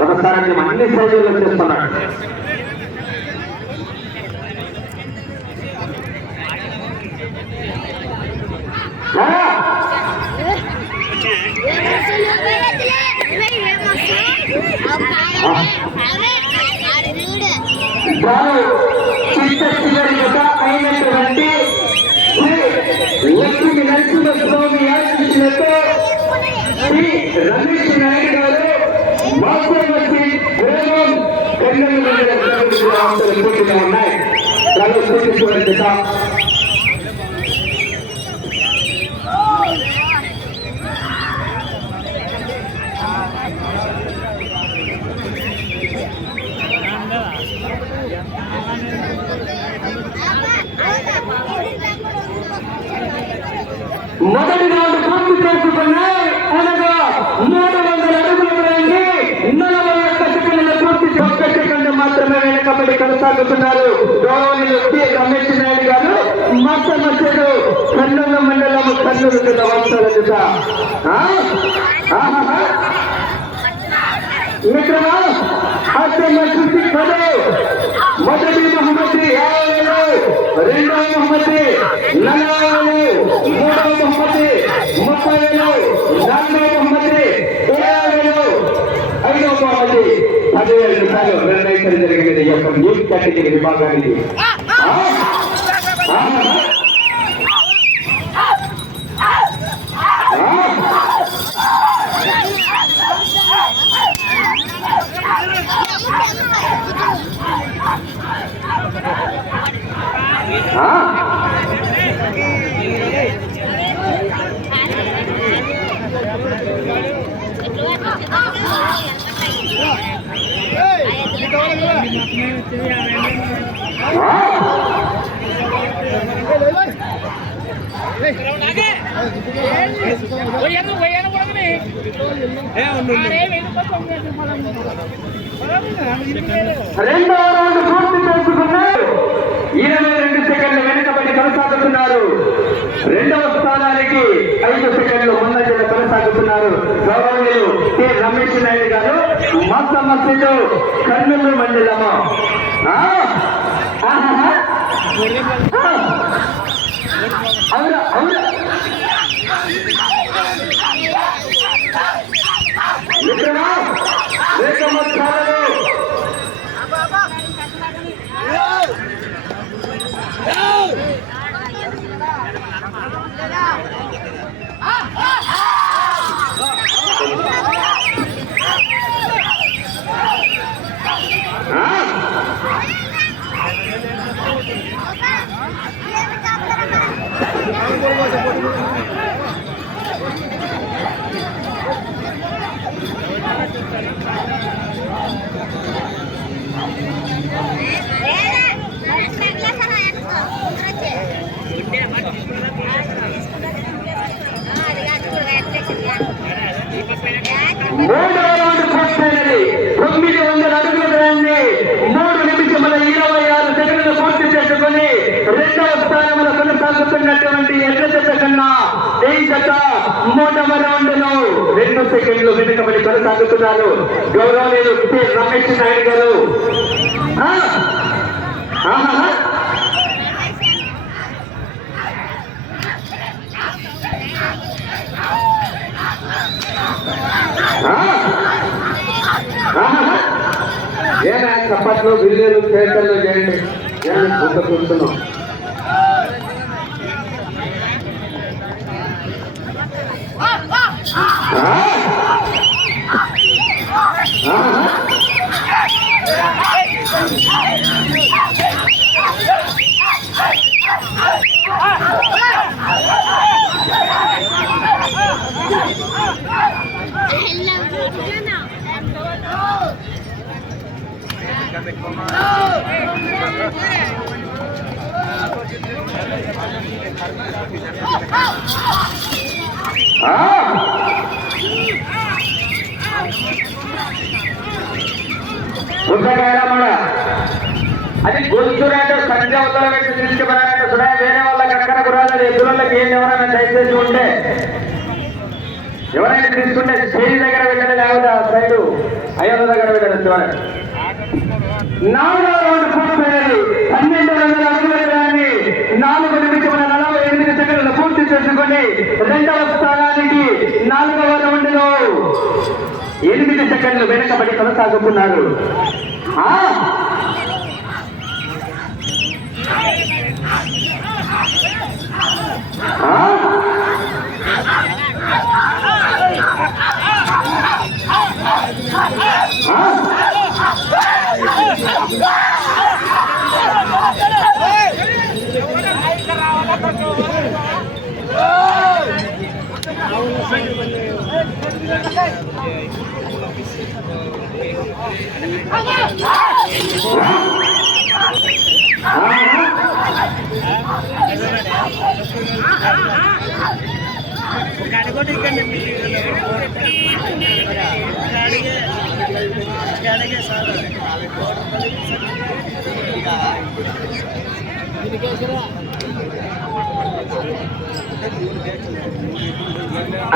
ఒకసారి మేము అన్ని సైజుల్లో చేస్తున్నాడు. అయినటువంటి లక్ష్మీ నరసింహస్వామి ఆశీస్సులతో శ్రీ రమేష్ నాయుడు గారు మాసోమతి గ్రామం పోటీలో ఉన్నాయి. చూడండి మొదటి రౌండ్ పూర్తి చేసుకున్నాయి. అనగా 300 అడుగుల రండి 41 సెకండ్ల పూర్తి 1 సెకండ్ మాత్రమే వెనకబడి కొనసాగుతున్నారు. గౌరవనీయులు శ్రీ రమేష్ నాయుడు గారు మధ్యలో కర్నూలు మండలం కర్నూలు జిల్లా వంశాల జిల్లా మిత్రులు మొదటి బహుమతి 50,000, రెండవ బహుమతి 40,000, మూడవ బహుమతి 30,000, నాలుగవ బహుమతి 20,000, ఐదవ బహుమతి 10,000 రూపాయలు నిర్ణయించడం జరిగినది. ఈ యొక్క యూత్ కేటగిరీ విభాగానికి రెండవ రౌండ్ పూర్తి చేసుకున్నారు. 22 సెకండ్లు వెనుకబడి కొనసాగుతున్నారు. రెండవ స్థానానికి 5 సెకండ్లు ముందంజలో కొనసాగుతున్నారు. గౌరవనీయులు కె రమేష్ నాయుడు గారు మస్త మసీదు కర్నూలు మండలము. అవునా అవునా మూడవ రౌండ్ పూర్తయినది. 900 అడుగుల రండి 3 నిమిషముల 26 సెకండ్లు పూర్తి చేసుకుని రెండవ స్థానంలో కొనసాగుతున్నటువంటి ఎడ్ల జత కన్నా ఈ జత మూడవ రౌండ్ లో 2 సెకండ్లు వెనుకబడి కొనసాగుతున్నారు. గౌరవనీయులు కె రమేష్ నాయుడు గారు ఏనా చప్పట్లు బిల్లులు చేతల్లో చేయండి. కూర్చున్నాం అది గొంతురాట సంధ్య అవతల వ్యక్తి తీసుకున్నారంటే సుడా వేరే వాళ్ళకి అక్కడ కురాలి ఎదురులకి ఏం ఎవరైనా దయచేసి ఉంటే ఎవరైనా తీసుకుంటే స్టేజ్ దగ్గర వెళ్ళడం లేకపోతే సైడు 500 దగ్గర చివరి 4వ రౌండ్ పూర్తయ్యాయి. 1200 అడుగుల దూరాన్ని 4 నిమిషముల 48 సెకండ్లు పూర్తి చేసుకుని 2వ స్థానానికి 4వ రౌండ్ లో 8 సెకండ్లు వెనకబడి కొనసాగుతున్నారు.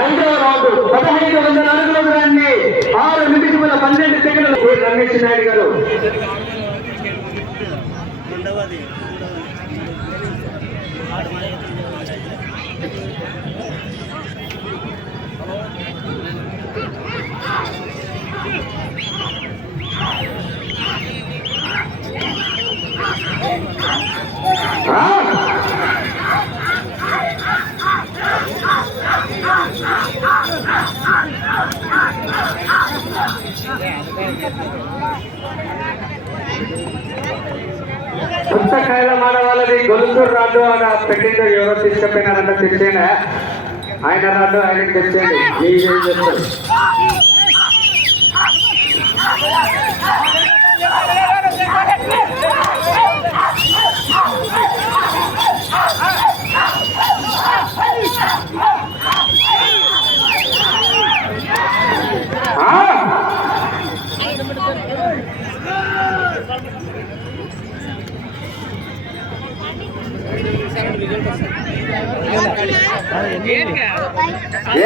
ఐదవ రౌండ్ 1500 అడుగుల దూరాన్ని 6 నిమిషముల 12 సెకండ్లు రమేష్ నాయుడు గారు. పుస్తకాయల మానవాళ్ళని గొలుసూరు రాడ్డు అని పెట్టిందో ఎవరో తీసుకుపోయినారంట. తెచ్చేనా ఆయన రాడ్డు ఆయనకి తెచ్చేయండి. మీరేం చేస్తారు?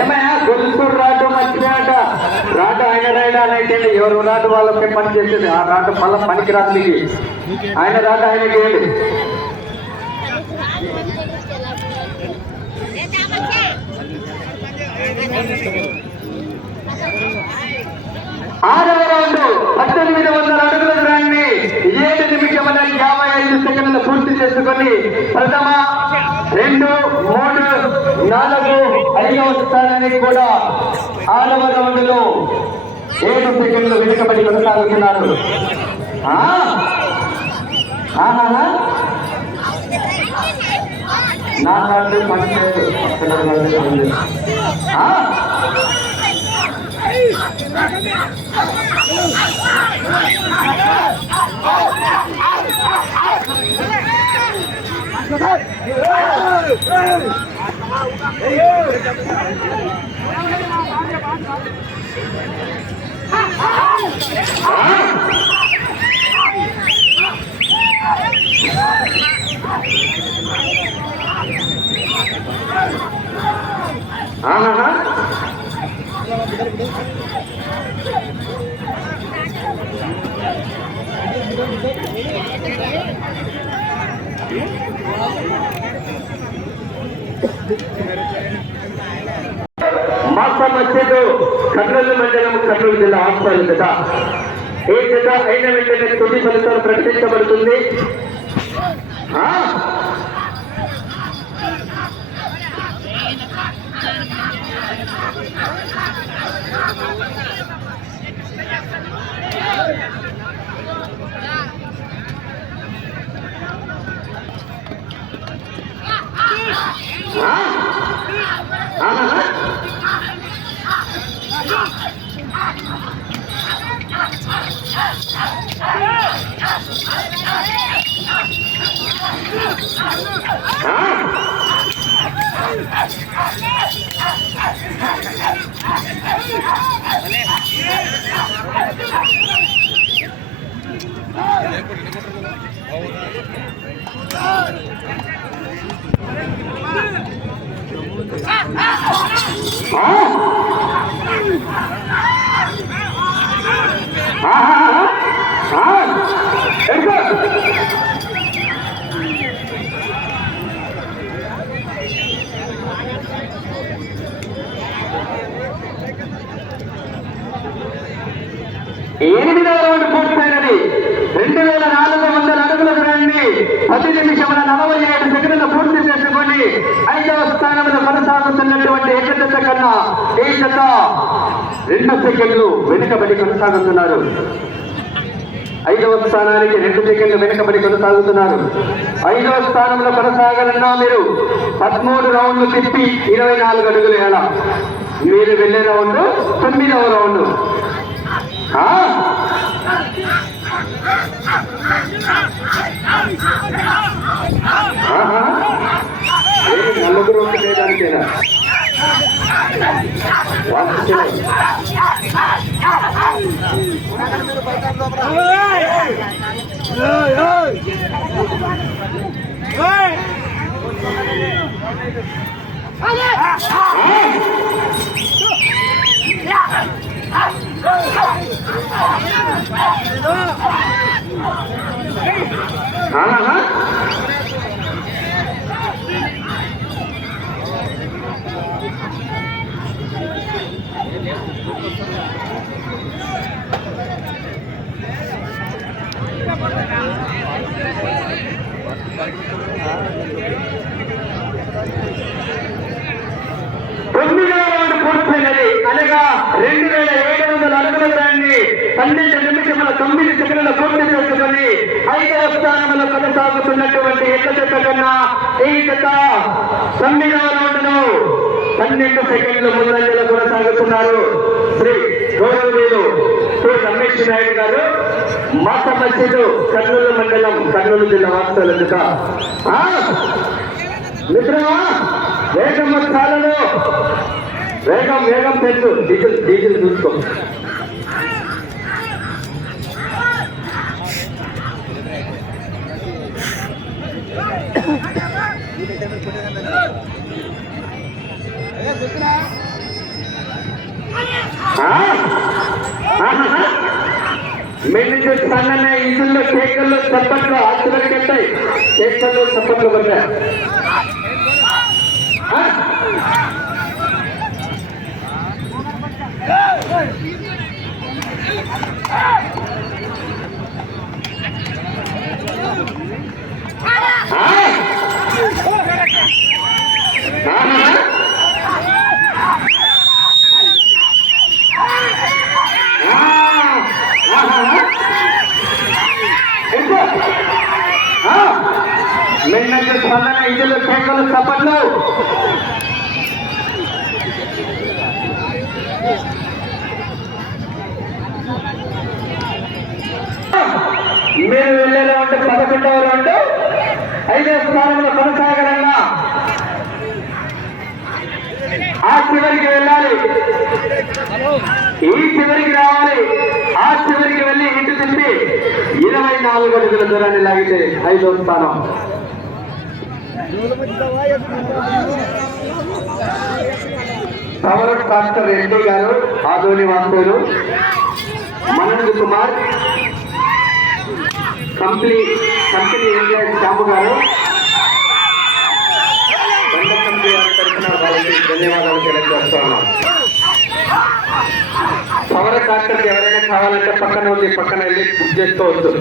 ఏమయ్యా గొలుసూరు రాడ్డు మంచిగా రాడ్డు ఆయన రాయడా అని అయితే ఎవరు రాడ్డు వాళ్ళకే పని చేసేది. ఆ రాడ్డు మళ్ళీ పనికి రాదు మీకు. ఆయన రాడ్డు ఆయనకి ఏంటి? ఆరవ రౌండ్ 1800 అడుగుల దూరాన్ని 7 నిమిషముల 55 సెకండ్లు పూర్తి చేసుకుని ప్రథమ 2, 3, 4, 5వ స్థానానికి కూడా 6వ రౌండ్ లో 7 సెకండ్లు వెనుకబడి కొనసాగుతున్నారు. నా రాడు పనిచేయదు. మాస మధ్యలో కర్నూలు మండలం, కర్నూలు జిల్లా ఆస్పాల జత. ఏ జత అయిన వెంటనే తుది ఫలితాలు ప్రకటించబడుతుంది. ఎనిమిదవ రౌండ్ పూర్తయినది. 2400 అడుగుల దూరాన్ని 10 నిమిషముల 47 సెకండ్లు పూర్తి చేసుకొని 5వ స్థానంలో కొనసాగుతున్నటువంటి ఏకజత కన్నా ఈ జత 2 సెకండ్లు వెనుకబడి కొనసాగుతున్నారు. 5వ స్థానానికి 2 సెకండ్లు వెనుకబడి కొనసాగుతున్నారు. 5వ స్థానంలో కొనసాగాలన్నా మీరు 13 రౌండ్లు తిప్పి 24 అడుగులు వేయాల. మీరు వెళ్ళే రౌండ్ 9వ రౌండ్. నలుగురు లేదానికేనా పూర్తయినది. అనగా 2700 అడుగుల దూరాన్ని 12 నిమిషముల 9 సెకండ్ల పూర్తి చేసుకుని 5వ స్థానంలో కొనసాగుతున్నటువంటి ఏకజత కన్నా ఈ జత 9వ రౌండ్ను 12 సెకండ్లు ముందంజలో కొనసాగుతున్నారు. శ్రీ గౌరవనీయులు శ్రీ రమేష్ నాయుడు గారు, మాత మసీదు, కర్నూలు మండలం, కర్నూలు జిల్లా వాస్తవుల జత. మిత్రమా, వేగం స్థానంలో వేగం తెలుసు. డీజిల్ చూసుకో. మెయిన్ సన్న ఇందులో కేకల్లో చప్పట్లు ఆశ్చర్యం కట్టాయి. కేకల్లో చప్పట్లు పడ్డాయి. మెయిన్ స్పందన ఇందులో కేకలు చప్పట్లు. మీరు వెళ్ళేలా ఉంటే 11వ రౌండ్ 5వ స్థానంలో కొనసాగాలన్నా ఆ చివరికి వెళ్ళాలి, ఈ చివరికి రావాలి. ఆ చివరికి వెళ్ళి ఇంటి తిప్పి 24 అడుగుల దూరాన్ని లాగితే 5వ స్థానం. పవర్ డాక్టర్ రెడ్డి గారు, ఆదోని వాస్తవులు, మనోజ్ కుమార్, కంపెనీ ఇండియా శ్యాము గారు, బండ కంపెనీ వారి తరఫున వారికి ధన్యవాదాలు తెలియజేస్తున్నాం. పవర్ డాక్టర్ ఎవరైనా కావాలంటే పక్కన వెళ్ళి బుక్ చేసుకోవచ్చు.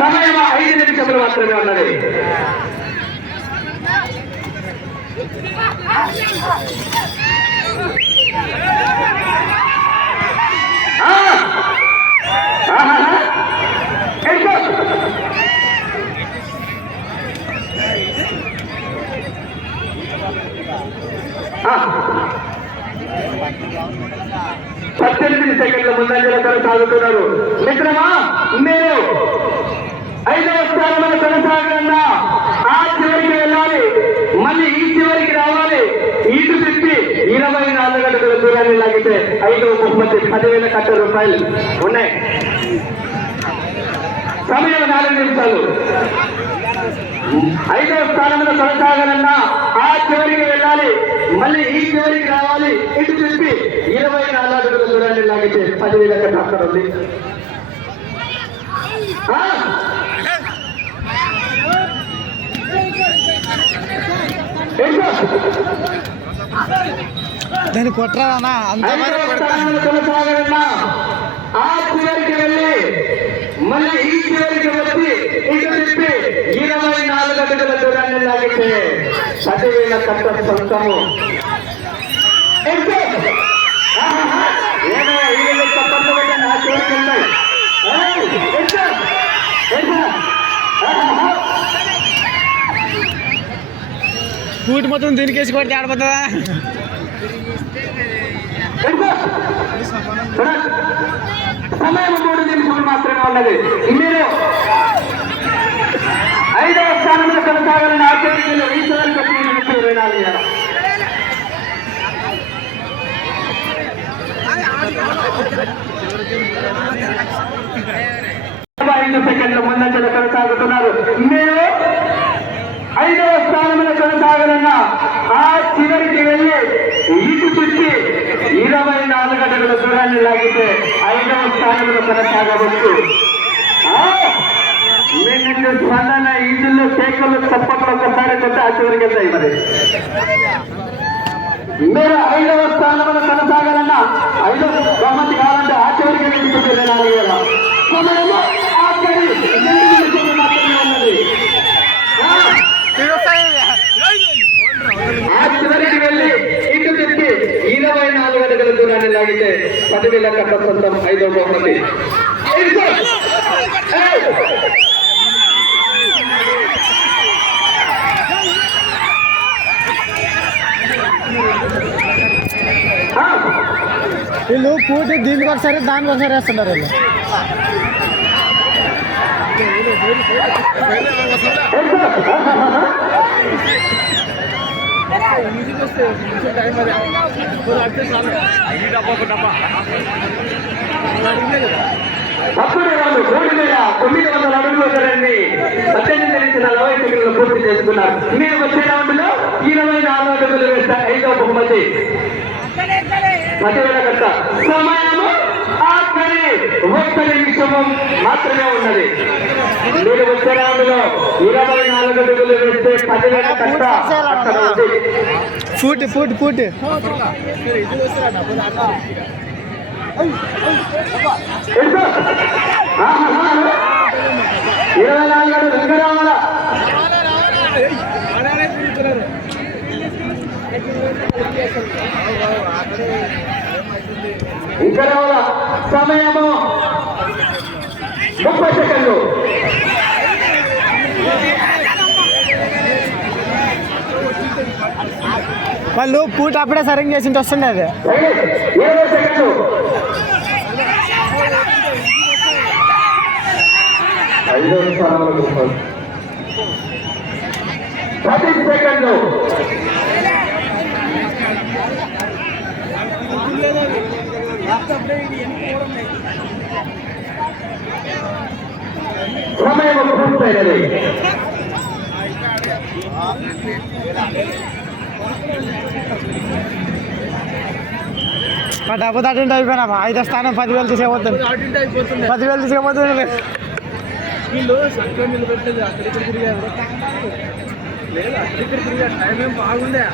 సమయం 5 నిమిషములు మాత్రమే ఉన్నది. పద్దెనిమిది సెకండ్ల ముందంజలో కొనసాగుతున్నారు. మిత్రమా, మీరు 5వ స్థానంలో కొనసాగన్నా ఆ చివరికి వెళ్ళాలి, మళ్ళీ ఈ చివరికి రావాలి. ఇటు తిప్పి 24 అడుగుల దూరాన్ని లాగితే 5వ బహుమతి 10,000 కట్ట రూపాయలు ఉన్నాయి. సమయం 4 నిమిషాలు. 5వ స్థానంలో కొనసాగాలన్నా ఆ చివరికి వెళ్ళాలి, మళ్ళీ ఈ చివరికి రావాలి. ఇటు తిప్పి 24 అడుగుల దూరాన్ని లాగితే 10,000 కట్ట అక్కడ ఉంది. దాన్ని కొట్టరాదన్నా అంత కొనసాగాలన్నా ఆ చివరికి వెళ్ళి మళ్ళీ ఈ చివరికి వచ్చి ఇటు తిప్పి 24 అడుగుల దూరాన్ని లాగితే 10,000 కట్ట సొంతము. కూటి మొత్తం దీనికేసి కొడితే ఆడిపోతుందా? సమయం 3 నిమిషాలు మాత్రమే ఉన్నది. మీరు 5వ స్థానంలో కొనసాగాలని ఆచరణలో ఈ చివరికి వచ్చి 24 సెకండ్ల ముందంజలు కొనసాగుతున్నారు. మీరు 5వ స్థానంలో కొనసాగాలన్న ఆ చివరికి వెళ్ళి ఇటు చుట్టి 24 అడుగుల దూరాన్ని లాగితే 5వ స్థానంలో కొనసాగవచ్చు. మేము స్పందన ఇందులో కేకలు చప్పట్లు ఒక్కసారి కొట్టి ఆ చివరికి వెళ్తాయి. మరి మీరు 5వ స్థానంలో కొనసాగాలన్నా 5వ బహుమతి కావాలంటే ఆ చివరికి వెళ్ళి 24,000 సమయంలో ఆఖరి 2 నిమిషాలు మాత్రమే ఉన్నది. ఆ చివరికి వెళ్ళి ఇటు తిప్పి 24 అడుగుల దూరాన్ని లాగితే 10,000 కట్ట సొంతం 5వ బహుమతి. వీళ్ళు పూర్తి దీనికి ఒకసారి దానికి ఒకసారి వేస్తున్నారు వీళ్ళు. అప్పుడు వాళ్ళు 3,900 అడుగులు ధరని 18 నుంచి 40 సెకండ్లు పూర్తి చేసుకున్నారు. మీరు వచ్చే రౌండ్లో 24 అడుగులు వేస్తే 5వ బహుమతి 10,000 కట్ట. సమయము ఆఖరి 1 నిమిషము మాత్రమే ఉన్నది. మీరు వచ్చే రౌండ్లో 24 అడుగులు వేస్తే 10,000 కట్ట అక్కడ ఉంది. పూటి 24 అడుగులు ఇంకా రావాలా? ఇంకా రావాలా? సమయము 30 సెకండ్లు. వాళ్ళు పూట అప్పుడే సరిగ్గా చేసి వస్తుండే అది 20 సెకండ్లు. 5వ స్థానంలో 10 సెకండ్లు. సమయం పూర్తయినది. డబ్బు అటెండ్ అయిపోయినా 5వ స్థానం 10,000 తీసేపోతుంది. 10,000 తీసేపోతుంది. వీళ్ళు సంఖ్య నిలబెట్టలేదు. అక్కడిక్కడ తిరిగారు లేదు, అక్కడిక్కడ తిరిగారు. టైం ఏం బాగుండే.